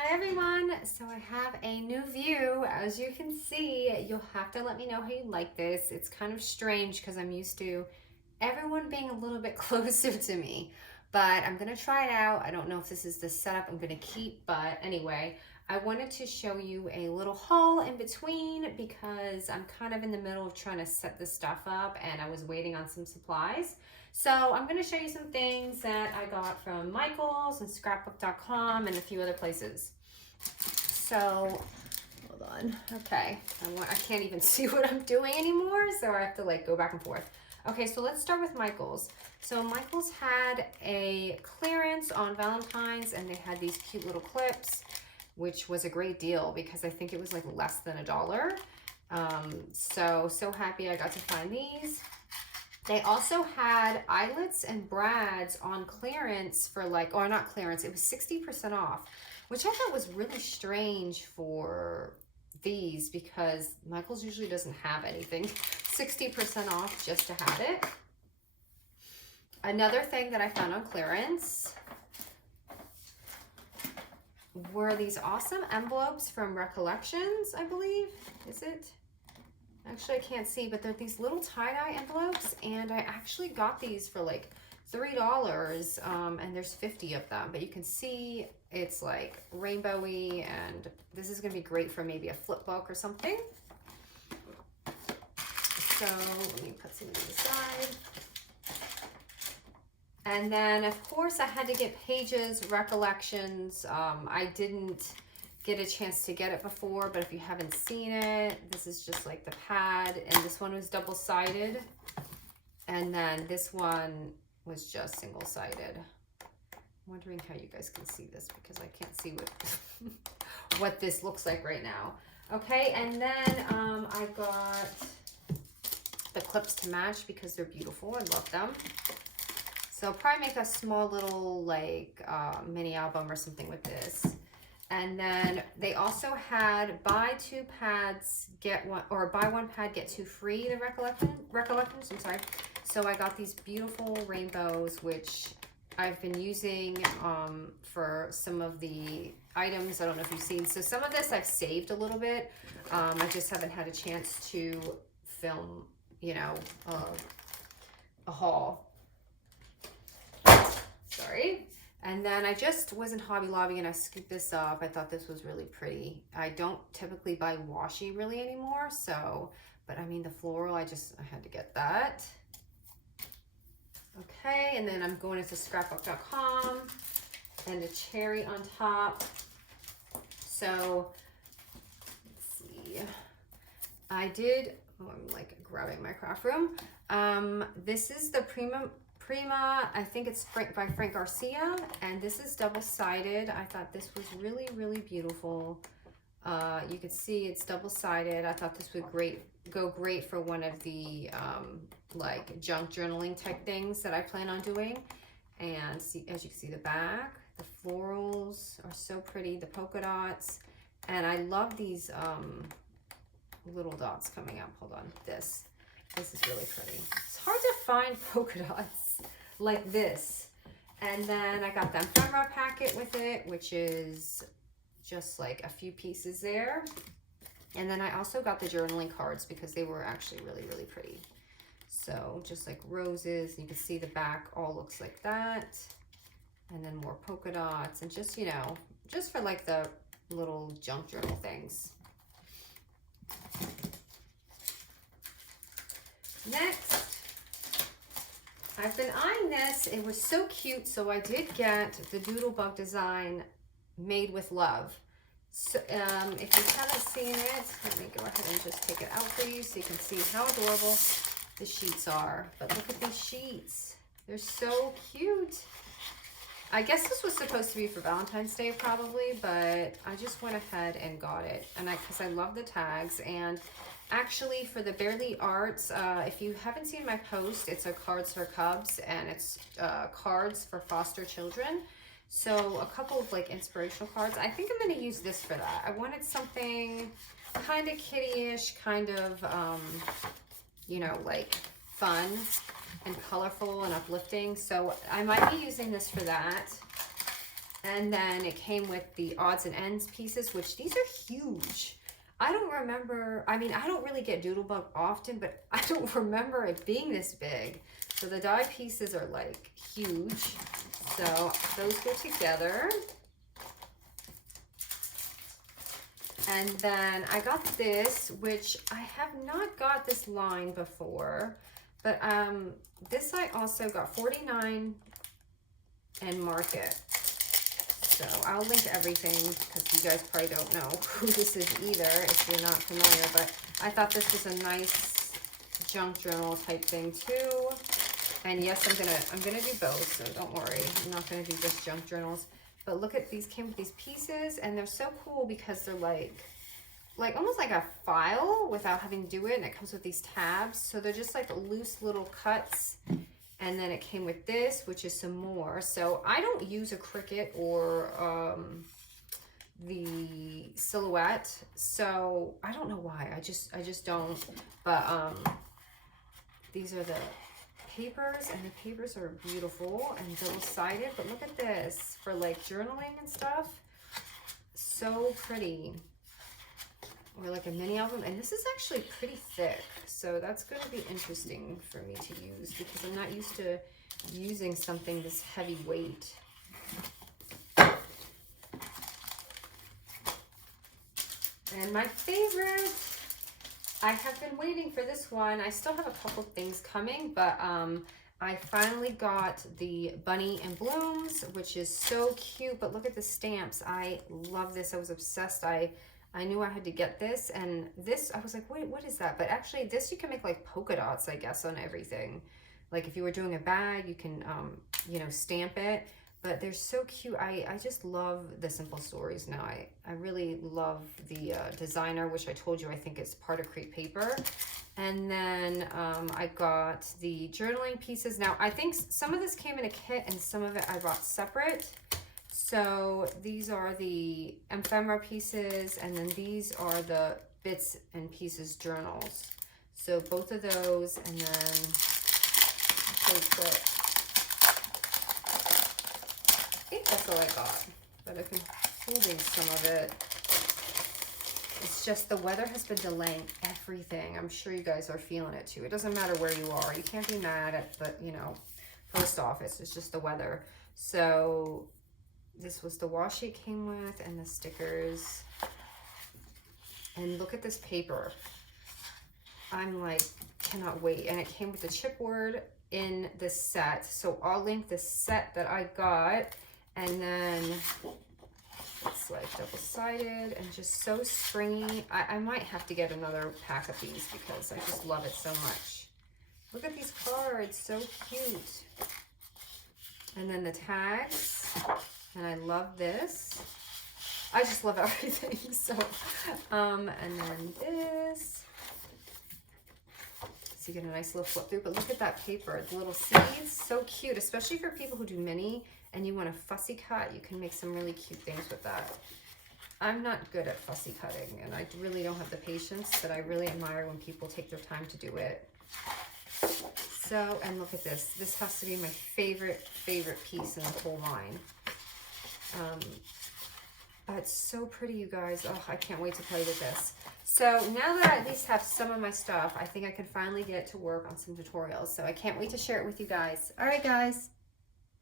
Hi everyone, so I have a new view. As you can see, you'll have to let me know how you like this. It's kind of strange because I'm used to everyone being a little bit closer to me, but I'm gonna try it out. I don't know if this is the setup I'm gonna keep, but anyway, I wanted to show you a little haul in between because I'm kind of in the middle of trying to set this stuff up and I was waiting on some supplies. So I'm going to show you some things that I got from Michael's and Scrapbookcom and a few other places. So, hold on. Okay, I can't even see what I'm doing anymore, so I have to like go back and forth. Okay, so let's start with Michael's. So Michael's had a clearance on Valentine's and they had these cute little clips, which was a great deal because I think it was like less than $1. So happy I got to find these. They also had eyelets and brads on clearance for like, or not clearance, it was 60% off, which I thought was really strange for these because Michael's usually doesn't have anything 60% off just to have it. Another thing that I found on clearance were these awesome envelopes from Recollections, I believe. Is it? Actually, I can't see, but they're these little tie-dye envelopes, and I actually got these for like $3, and there's 50 of them, but you can see it's like rainbowy, and this is gonna be great for maybe a flip book or something. So let me put some of these aside. And then, of course, I had to get Paige's Recollections. I didn't get a chance to get it before, but if you haven't seen it, this is just like the pad, and this one was double-sided, and then this one was just single-sided. I'm wondering how you guys can see this because I can't see what what this looks like right now. Okay, and then I got the clips to match because they're beautiful. I love them. So I'll probably make a small little like mini album or something with this. And then they also had buy 2 pads, get one, or buy 1 pad, get 2 free, the Recollections, I'm sorry. So I got these beautiful rainbows, which I've been using for some of the items. I don't know if you've seen. So some of this I've saved a little bit. I just haven't had a chance to film, you know, a haul. Sorry. And then I just was in Hobby Lobby and I scooped this up. I thought this was really pretty. I don't typically buy washi really anymore, so, but I mean the floral, I had to get that. Okay, and then I'm going into Scrapbookcom and a cherry on top. So, let's see. I did, oh, I'm like grabbing my craft room. This is the Prima, I think it's by Frank Garcia, and this is double-sided. I thought this was really, really beautiful. You can see it's double-sided. I thought this would go great for one of the like junk journaling type things that I plan on doing. And see, as you can see, the back, the florals are so pretty, the polka dots, and I love these little dots coming up. Hold on, this is really pretty. It's hard to find polka dots like this. And then I got the ephemera packet with it, which is just like a few pieces there. And then I also got the journaling cards because they were actually really, really pretty. So just like roses, and you can see the back all looks like that. And then more polka dots, and just, you know, just for like the little junk journal things. Next, I've been eyeing this. It was so cute, so I did get the Doodlebug design made with love. So if you haven't seen it, let me go ahead and just take it out for you so you can see how adorable the sheets are. But look at these sheets. They're so cute. I guess this was supposed to be for Valentine's Day probably, but I just went ahead and got it. And because I love the tags. And actually for the Barely Arts, if you haven't seen my post, it's a Cards for Cubs, and it's cards for foster children. So a couple of like inspirational cards. I think I'm going to use this for that. I wanted something kind of kitty-ish, kind of, you know, like fun and colorful and uplifting. So I might be using this for that. And then it came with the odds and ends pieces, which these are huge. I don't remember, I mean, I don't really get Doodlebug often, but I don't remember it being this big. So the die pieces are like huge. So those go together. And then I got this, which I have not got this line before, but this I also got 49 and Market. So I'll link everything because you guys probably don't know who this is either if you're not familiar, but I thought this was a nice junk journal type thing too. And yes, I'm gonna do both, so don't worry. I'm not gonna do just junk journals. But look at these, came with these pieces, and they're so cool because they're like almost like a file without having to do it, and it comes with these tabs. So they're just like loose little cuts. And then it came with this, which is some more. So I don't use a Cricut or the Silhouette, so I don't know why. I just don't. But these are the papers, and the papers are beautiful and double-sided. But look at this for like journaling and stuff. So pretty. Or like a mini album, and this is actually pretty thick, so that's going to be interesting for me to use because I'm not used to using something this heavyweight. And my favorite, I have been waiting for this one. I still have a couple things coming, but I finally got the Bunny and Blooms, which is so cute. But look at the stamps. I love this. I was obsessed. I knew I had to get this, and this, I was like, wait, what is that? But actually, this you can make like polka dots, I guess, on everything. Like if you were doing a bag, you can, you know, stamp it. But they're so cute. I just love the Simple Stories now. I really love the designer, which I told you I think is part of Create Paper. And then I got the journaling pieces. Now, I think some of this came in a kit, and some of it I bought separate. So these are the ephemera pieces, and then these are the bits and pieces journals. So both of those, and then I think that's all I got, but I've been holding some of it. It's just the weather has been delaying everything. I'm sure you guys are feeling it too. It doesn't matter where you are. You can't be mad at the, you know, post office. It's just the weather. So this was the washi it came with, and the stickers. And look at this paper. I'm like, cannot wait. And it came with the chipboard in this set. So I'll link the set that I got. And then it's like double-sided and just so springy. I might have to get another pack of these because I just love it so much. Look at these cards, so cute. And then the tags. And I love this. I just love everything. So, and then this. So you get a nice little flip through. But look at that paper. The little seeds, so cute. Especially for people who do mini and you want a fussy cut. You can make some really cute things with that. I'm not good at fussy cutting, and I really don't have the patience, but I really admire when people take their time to do it. So, and look at this. This has to be my favorite piece in the whole line. It's so pretty, you guys. Oh, I can't wait to play with this. So now that I at least have some of my stuff, I think I can finally get to work on some tutorials. So I can't wait to share it with you guys. All right, guys.